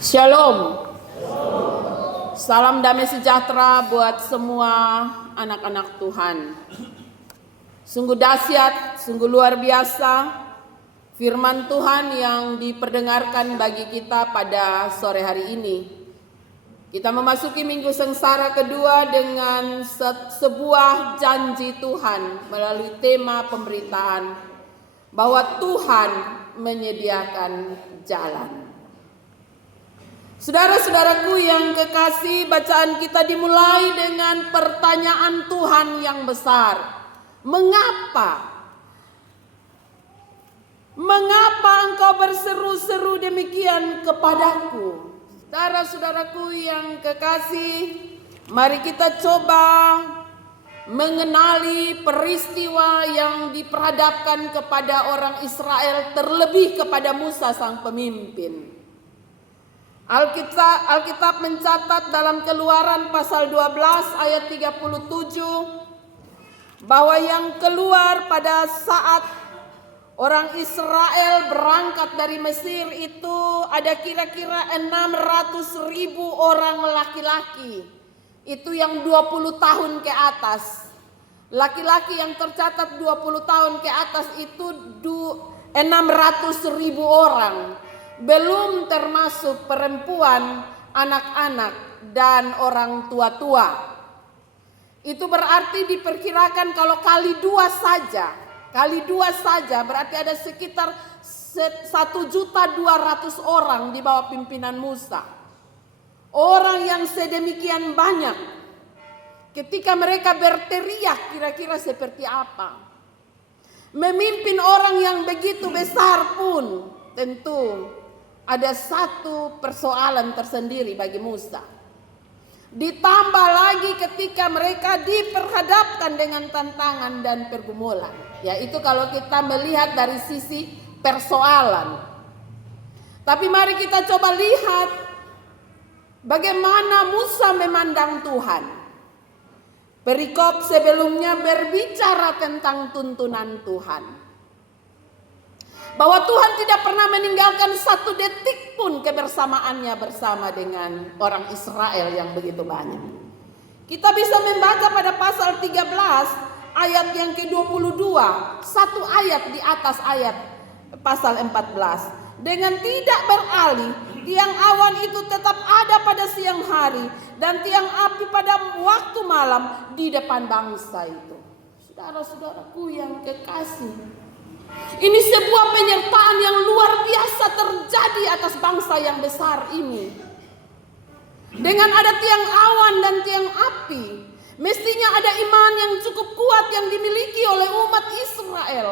Shalom. Salam damai sejahtera buat semua anak-anak Tuhan. Sungguh dahsyat, sungguh luar biasa firman Tuhan yang diperdengarkan bagi kita pada sore hari ini. Kita memasuki minggu sengsara kedua dengan sebuah janji Tuhan melalui tema pemberitaan bahwa Tuhan menyediakan jalan. Saudara-saudaraku yang kekasih, bacaan kita dimulai dengan pertanyaan Tuhan yang besar. Mengapa? Mengapa engkau berseru-seru demikian kepadaku? Saudara-saudaraku yang kekasih, mari kita coba mengenali peristiwa yang diperhadapkan kepada orang Israel, terlebih kepada Musa sang pemimpin. Alkitab mencatat dalam Keluaran pasal 12 ayat 37 bahwa yang keluar pada saat orang Israel berangkat dari Mesir itu ada kira-kira 600.000 orang laki-laki. Itu yang 20 tahun ke atas. Laki-laki yang tercatat 20 tahun ke atas itu 600.000 orang. Belum termasuk perempuan, anak-anak, dan orang tua-tua. Itu berarti diperkirakan kalau kali dua saja berarti ada sekitar 1.200.000 orang di bawah pimpinan Musa. Orang yang sedemikian banyak, ketika mereka berteriak kira-kira seperti apa? Memimpin orang yang begitu besar pun tentu ada satu persoalan tersendiri bagi Musa. Ditambah lagi ketika mereka diperhadapkan dengan tantangan dan pergumulan. Yaitu kalau kita melihat dari sisi persoalan. Tapi mari kita coba lihat bagaimana Musa memandang Tuhan. Perikop sebelumnya berbicara tentang tuntunan Tuhan. Bahwa Tuhan tidak pernah meninggalkan satu detik pun kebersamaannya bersama dengan orang Israel yang begitu banyak. Kita bisa membaca pada pasal 13 ayat yang ke-22, satu ayat di atas ayat pasal 14. Dengan tidak beralih, tiang awan itu tetap ada pada siang hari dan tiang api pada waktu malam di depan bangsa itu. Saudara-saudaraku yang kekasih, ini sebuah penyertaan yang luar biasa terjadi atas bangsa yang besar ini. Dengan ada tiang awan dan tiang api, mestinya ada iman yang cukup kuat yang dimiliki oleh umat Israel.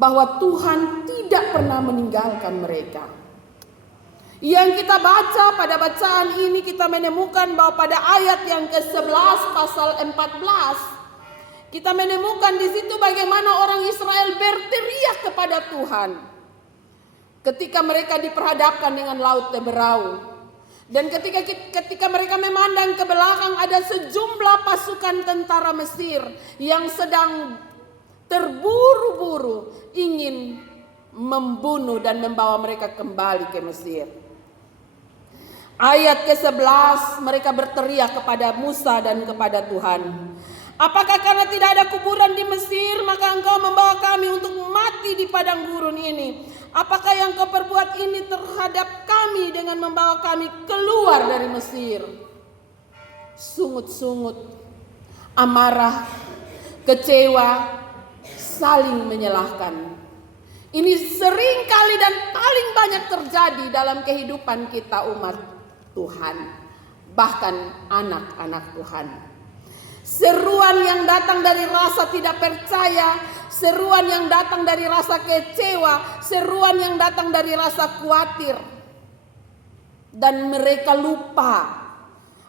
Bahwa Tuhan tidak pernah meninggalkan mereka. Yang kita baca pada bacaan ini kita menemukan bahwa pada ayat yang ke-11 pasal 14 kita menemukan di situ bagaimana orang Israel berteriak kepada Tuhan ketika mereka diperhadapkan dengan laut Teberau. Dan ketika mereka memandang ke belakang ada sejumlah pasukan tentara Mesir yang sedang terburu-buru ingin membunuh dan membawa mereka kembali ke Mesir. Ayat ke-11 mereka berteriak kepada Musa dan kepada Tuhan. Apakah karena tidak ada kuburan di Mesir, maka engkau membawa kami untuk mati di padang gurun ini? Apakah yang kau perbuat ini terhadap kami dengan membawa kami keluar dari Mesir? Sungut-sungut, amarah, kecewa, saling menyalahkan. Ini sering kali dan paling banyak terjadi dalam kehidupan kita umat Tuhan, bahkan anak-anak Tuhan. Seruan yang datang dari rasa tidak percaya, seruan yang datang dari rasa kecewa, seruan yang datang dari rasa khawatir. Dan mereka lupa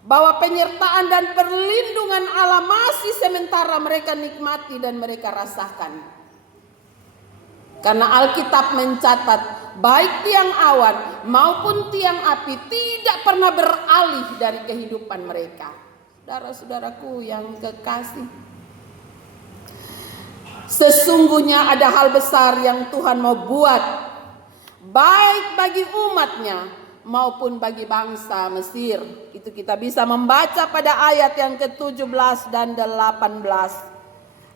bahwa penyertaan dan perlindungan Allah masih sementara mereka nikmati dan mereka rasakan. Karena Alkitab mencatat baik tiang awan maupun tiang api tidak pernah beralih dari kehidupan mereka. Saudara-saudaraku yang kekasih, sesungguhnya ada hal besar yang Tuhan mau buat baik bagi umatnya maupun bagi bangsa Mesir. Itu kita bisa membaca pada ayat yang ke-17 dan 18.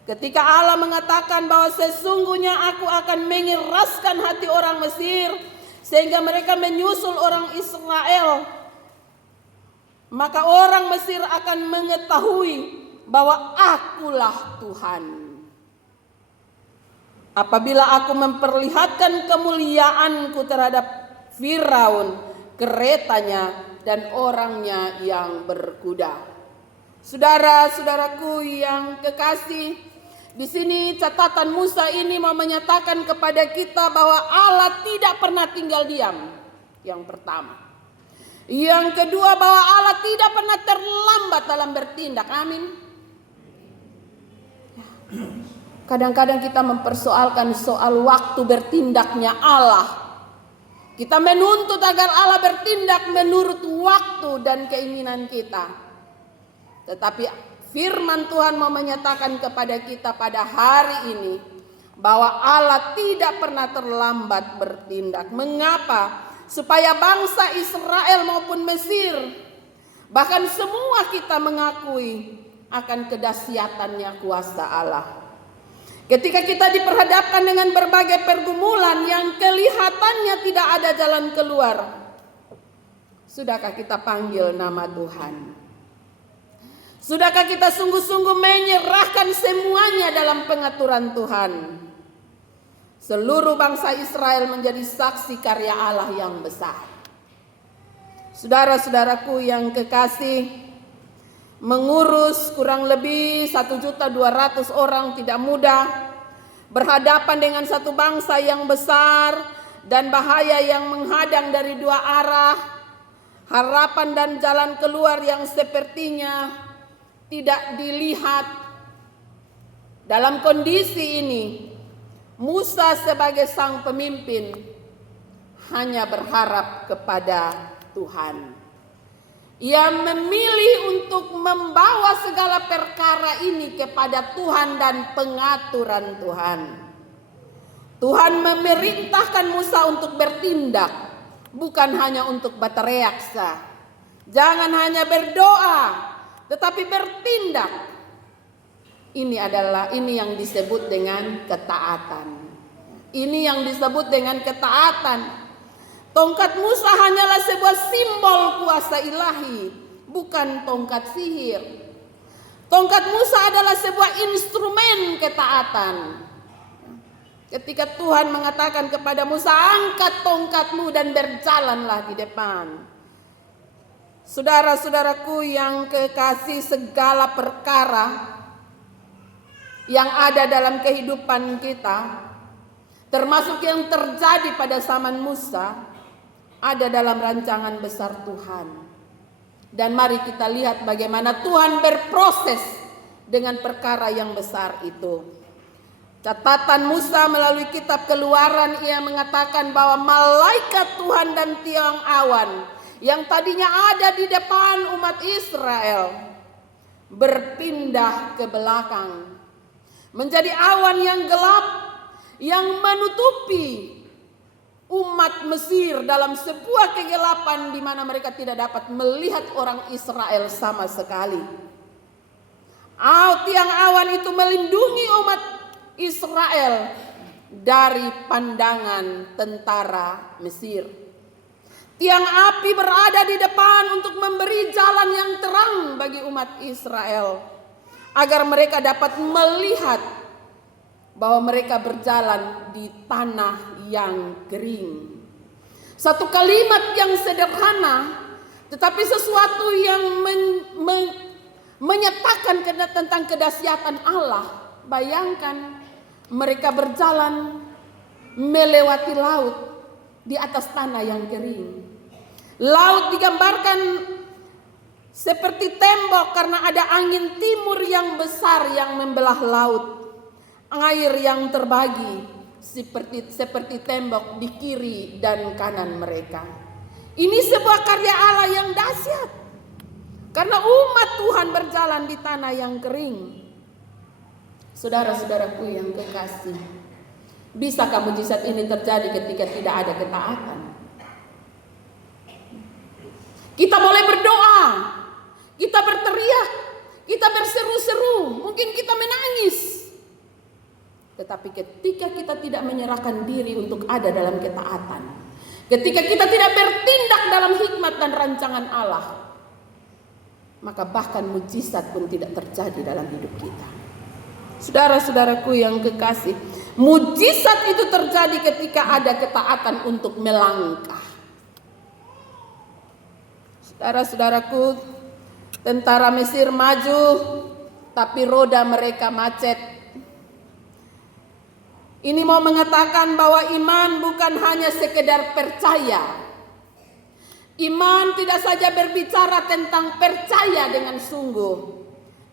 Ketika Allah mengatakan bahwa sesungguhnya aku akan mengeraskan hati orang Mesir sehingga mereka menyusul orang Israel, maka orang Mesir akan mengetahui bahwa akulah Tuhan. Apabila aku memperlihatkan kemuliaanku terhadap Firaun, keretanya dan orangnya yang berkuda. Saudara-saudaraku yang kekasih, di sini catatan Musa ini mau menyatakan kepada kita bahwa Allah tidak pernah tinggal diam. Yang pertama. Yang kedua, bahwa Allah tidak pernah terlambat dalam bertindak. Amin. Kadang-kadang kita mempersoalkan soal waktu bertindaknya Allah. Kita menuntut agar Allah bertindak menurut waktu dan keinginan kita. Tetapi firman Tuhan mau menyatakan kepada kita pada hari ini bahwa Allah tidak pernah terlambat bertindak. Mengapa? Supaya bangsa Israel maupun Mesir, bahkan semua kita mengakui akan kedahsyatannya kuasa Allah. Ketika kita diperhadapkan dengan berbagai pergumulan yang kelihatannya tidak ada jalan keluar, sudahkah kita panggil nama Tuhan? Sudahkah kita sungguh-sungguh menyerahkan semuanya dalam pengaturan Tuhan? Seluruh bangsa Israel menjadi saksi karya Allah yang besar. Saudara-saudaraku yang kekasih, mengurus kurang lebih 1.200.000 orang tidak mudah, berhadapan dengan satu bangsa yang besar dan bahaya yang menghadang dari dua arah, harapan dan jalan keluar yang sepertinya tidak dilihat. Dalam kondisi ini, Musa sebagai sang pemimpin hanya berharap kepada Tuhan. Ia memilih untuk membawa segala perkara ini kepada Tuhan dan pengaturan Tuhan. Tuhan memerintahkan Musa untuk bertindak, bukan hanya untuk berteriak. Jangan hanya berdoa, tetapi bertindak. Ini yang disebut dengan ketaatan. Ini yang disebut dengan ketaatan. Tongkat Musa hanyalah sebuah simbol kuasa ilahi, bukan tongkat sihir. Tongkat Musa adalah sebuah instrumen ketaatan. Ketika Tuhan mengatakan kepada Musa, angkat tongkatmu dan berjalanlah di depan. Saudara-saudaraku yang kekasih, segala perkara yang ada dalam kehidupan kita, termasuk yang terjadi pada zaman Musa, ada dalam rancangan besar Tuhan. Dan mari kita lihat bagaimana Tuhan berproses dengan perkara yang besar itu. Catatan Musa melalui kitab Keluaran, ia mengatakan bahwa malaikat Tuhan dan tiang awan yang tadinya ada di depan umat Israel berpindah ke belakang, menjadi awan yang gelap yang menutupi umat Mesir dalam sebuah kegelapan di mana mereka tidak dapat melihat orang Israel sama sekali. Tiang awan itu melindungi umat Israel dari pandangan tentara Mesir. Tiang api berada di depan untuk memberi jalan yang terang bagi umat Israel, agar mereka dapat melihat bahwa mereka berjalan di tanah yang kering. Satu kalimat yang sederhana, tetapi sesuatu yang menyatakan tentang kedahsyatan Allah. Bayangkan mereka berjalan melewati laut di atas tanah yang kering. Laut digambarkan seperti tembok karena ada angin timur yang besar yang membelah laut. Air yang terbagi seperti tembok di kiri dan kanan mereka. Ini sebuah karya Allah yang dahsyat, karena umat Tuhan berjalan di tanah yang kering. Saudara-saudaraku yang kekasih, Bisakah mujizat ini terjadi ketika tidak ada ketaatan? Kita boleh berdoa, kita berteriak, kita berseru-seru, mungkin kita menangis. Tetapi ketika kita tidak menyerahkan diri untuk ada dalam ketaatan, ketika kita tidak bertindak dalam hikmat dan rancangan Allah, maka bahkan mujizat pun tidak terjadi dalam hidup kita. Saudara-saudaraku yang kekasih, mujizat itu terjadi ketika ada ketaatan untuk melangkah. Saudara-saudaraku, tentara Mesir maju, tapi roda mereka macet. Ini mau mengatakan bahwa iman bukan hanya sekedar percaya. Iman tidak saja berbicara tentang percaya dengan sungguh,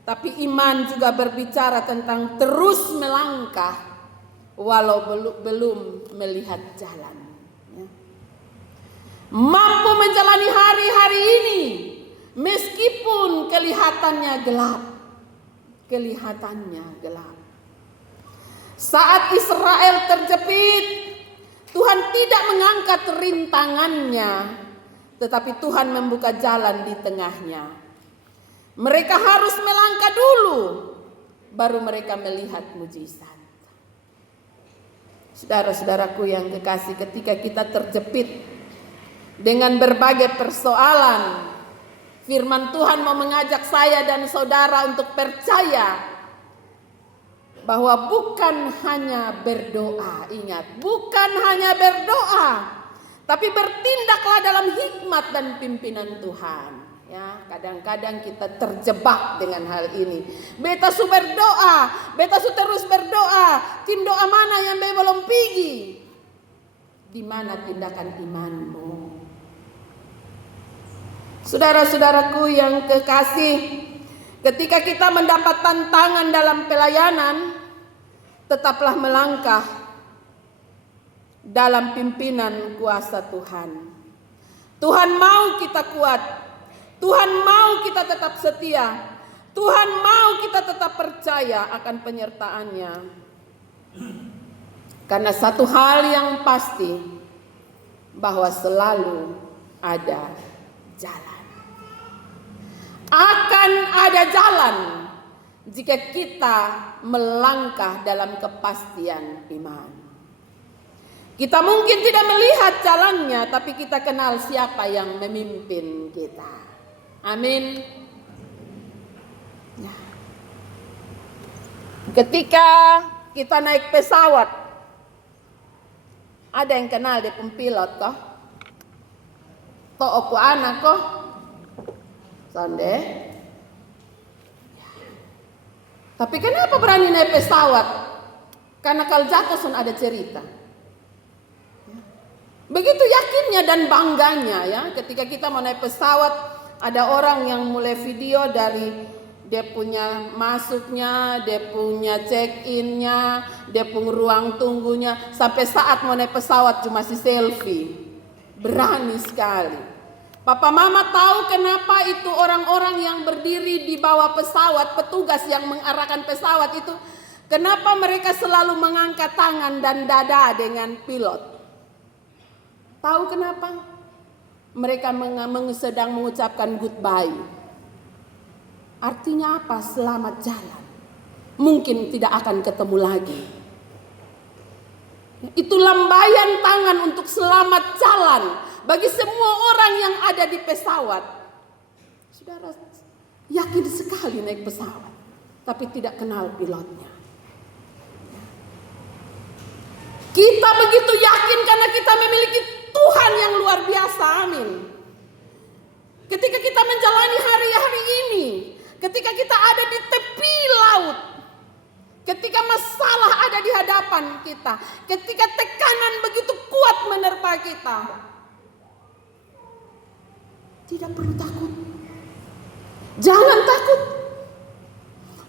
tapi iman juga berbicara tentang terus melangkah walau belum melihat jalan. Mampu menjalani hari-hari ini meskipun kelihatannya gelap. Saat Israel terjepit, Tuhan tidak mengangkat rintangannya, tetapi Tuhan membuka jalan di tengahnya. Mereka harus melangkah dulu, baru mereka melihat mujizat. Saudara-saudaraku yang kekasih, ketika kita terjepit dengan berbagai persoalan, firman Tuhan mau mengajak saya dan saudara untuk percaya bahwa bukan hanya berdoa, ingat, bukan hanya berdoa, tapi bertindaklah dalam hikmat dan pimpinan Tuhan. Ya, kadang-kadang kita terjebak dengan hal ini. Beta su berdoa, beta su terus berdoa, tim doa mana yang belum pergi? Di mana tindakan imanmu? Saudara-saudaraku yang kekasih, ketika kita mendapat tantangan dalam pelayanan, tetaplah melangkah dalam pimpinan kuasa Tuhan. Tuhan mau kita kuat, Tuhan mau kita tetap setia, Tuhan mau kita tetap percaya akan penyertaannya. Karena satu hal yang pasti, bahwa selalu ada jalan. Akan ada jalan jika kita melangkah dalam kepastian iman. Kita mungkin tidak melihat jalannya, tapi kita kenal siapa yang memimpin kita. Amin. Ya. Ketika kita naik pesawat, ada yang kenal dia pilot kah? Oku anak kok Sonde. Tapi kenapa berani naik pesawat? Karena kalau jatuh sun ada cerita. Begitu yakinnya dan bangganya ya, ketika kita mau naik pesawat, ada orang yang mulai video dari dia punya masuknya, dia punya check-innya, dia punya ruang tunggunya, sampai saat mau naik pesawat cuma si selfie. Berani sekali. Papa mama tahu kenapa itu orang-orang yang berdiri di bawah pesawat, petugas yang mengarahkan pesawat itu, kenapa mereka selalu mengangkat tangan dan dada dengan pilot? Tahu kenapa? Mereka sedang mengucapkan goodbye. Artinya apa? Selamat jalan. Mungkin tidak akan ketemu lagi. Itu lambaian tangan untuk selamat jalan bagi semua orang yang ada di pesawat. Saudara yakin sekali naik pesawat, tapi tidak kenal pilotnya. Kita begitu yakin karena kita memiliki Tuhan yang luar biasa. Amin. Ketika kita menjalani hari-hari ini, ketika kita ada di tepi laut, ketika masalah ada di hadapan kita, ketika tekanan begitu kuat menerpa kita, tidak perlu takut. Jangan takut.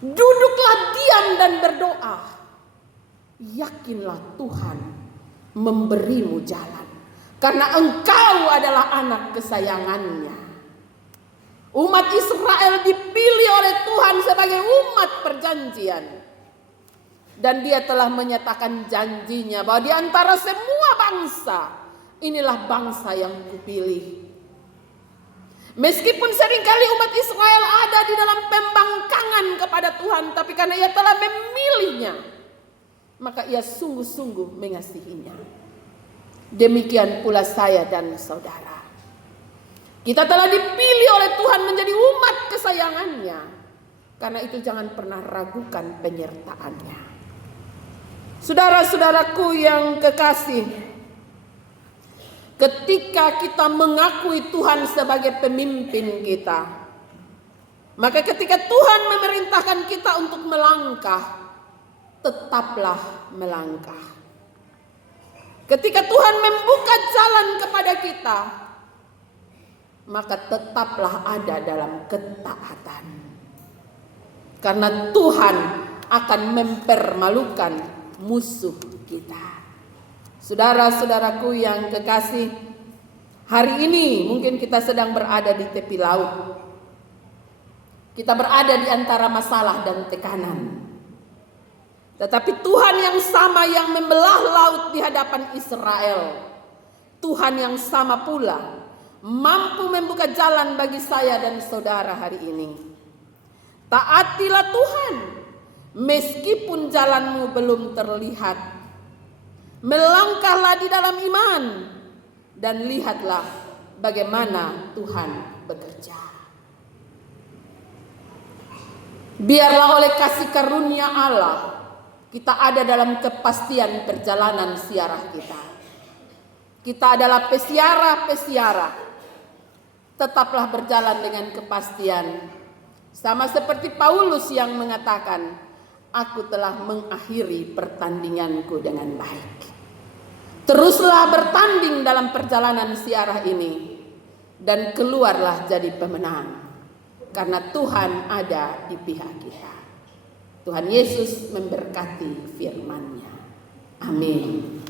Duduklah diam dan berdoa. Yakinlah Tuhan memberimu jalan. Karena engkau adalah anak kesayangannya. Umat Israel dipilih oleh Tuhan sebagai umat perjanjian. Dan dia telah menyatakan janjinya bahwa di antara semua bangsa, inilah bangsa yang kupilih. Meskipun seringkali umat Israel ada di dalam pembangkangan kepada Tuhan, tapi karena ia telah memilihnya, maka ia sungguh-sungguh mengasihinya. Demikian pula saya dan saudara. Kita telah dipilih oleh Tuhan menjadi umat kesayangannya. Karena itu jangan pernah ragukan penyertaannya. Saudara-saudaraku yang kekasih, ketika kita mengakui Tuhan sebagai pemimpin kita, maka ketika Tuhan memerintahkan kita untuk melangkah, tetaplah melangkah. Ketika Tuhan membuka jalan kepada kita, maka tetaplah ada dalam ketaatan. Karena Tuhan akan mempermalukan musuh kita. Saudara-saudaraku yang kekasih, hari ini mungkin kita sedang berada di tepi laut. Kita berada di antara masalah dan tekanan. Tetapi Tuhan yang sama yang membelah laut di hadapan Israel, Tuhan yang sama pula mampu membuka jalan bagi saya dan saudara hari ini. Taatilah Tuhan meskipun jalanmu belum terlihat. Melangkahlah di dalam iman dan lihatlah bagaimana Tuhan bekerja. Biarlah oleh kasih karunia Allah kita ada dalam kepastian perjalanan siarah kita. Kita adalah pesiara-pesiara. Tetaplah berjalan dengan kepastian. Sama seperti Paulus yang mengatakan, aku telah mengakhiri pertandinganku dengan baik. Teruslah bertanding dalam perjalanan siarah ini. Dan keluarlah jadi pemenang. Karena Tuhan ada di pihak kita. Tuhan Yesus memberkati firman-Nya. Amin.